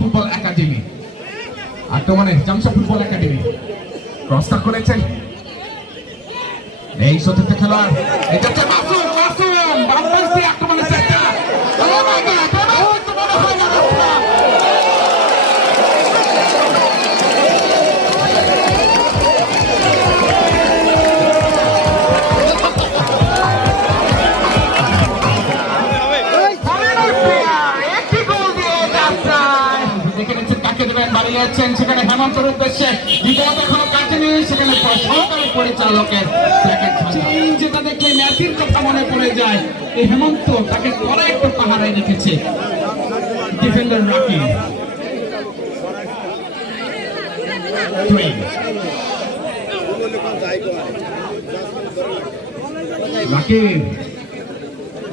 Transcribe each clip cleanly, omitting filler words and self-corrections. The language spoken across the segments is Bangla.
ফুটবল একাডেমি আক্রমণে জামশা ফুটবল একাডেমি ক্রসটা করেছেন এই সতীর্থ খেলোয়াড় এটা হচ্ছে মাসুম বামপাশে আক্রমণের চেষ্টা সেখানে হেমন্তর উদ্দেশ্যে বিপদ এখনো কাটেনি সেখানে সহকারী পরিচালকের যেটা দেখলে ম্যাচের কথা মনে পড়ে যায় এই হেমন্ত তাকে কড়া একটু পাহারায় রেখেছে ডিফেন্ডার রাকিব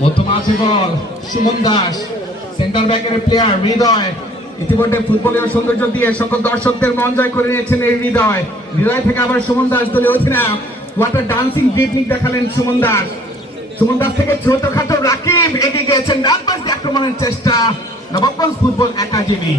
মধ্যমা আছে বল সুমন দাস সেন্টার ব্যাকের প্লেয়ার হৃদয় ইতিমধ্যে ফুটবলের সৌন্দর্য দিয়ে সকল দর্শকদের মন জয় করে নিয়েছেন এই হৃদয় থেকে আবার সুমন দাস দলীয় অধিনায়ক ওয়াটার ডান্সিং টেকনিক দেখালেন সুমন দাস থেকে ছোটখাটো রাকিব এগিয়ে গিয়েছেন ডান পাশ দিয়ে আক্রমণের চেষ্টা নবাবগঞ্জ ফুটবল একাডেমি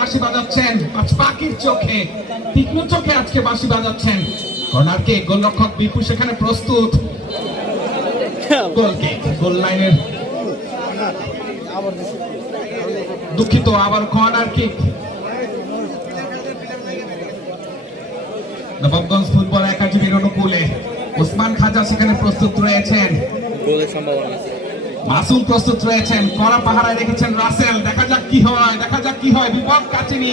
বাঁশি বাজাচ্ছেন পাখির চোখে তীক্ষ্ণ চোখে আজকে বাঁশি বাজাচ্ছেন কর্নারকে গোলরক্ষক বিপু সেখানে প্রস্তুত গোল লাইনের দুঃখিত আবার কর্নার কিক নবাবগঞ্জ ফুটবল একাডেমির অনুকূলে ওসমান খাজা সেখানে প্রস্তুত রয়েছেন গোলের সম্ভাবনা মাসুম প্রস্তুত রয়েছেন কড়া পাহারায় রেখেছেন রাসেল দেখা যাক কি হয় বিপদ কাটেনি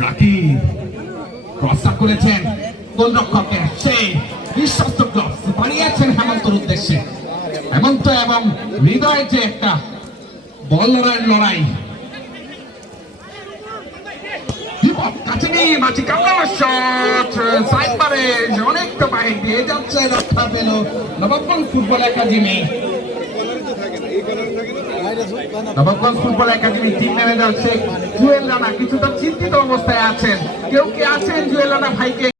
রাকিব ক্রসটা করেছেন গোলরক্ষকের সেই বিশ্বস্ত ক্রস বাড়িয়েছেন হেমন্তর উদ্দেশ্যে হেমন্ত এবং হৃদয় যে একটা বল লড়াই বিপদ কাটেনি মাঝে কামড়ানোর শট সাইড পারে অনেকটা বাইক দিয়ে যাচ্ছে রক্ষা পেল Nawabganj football academy team manager Sheikh Jewel Rana কিছুটা চিন্তিত অবস্থায় আছেন কেউ কি আছেন জুয়েল রানা ভাইকে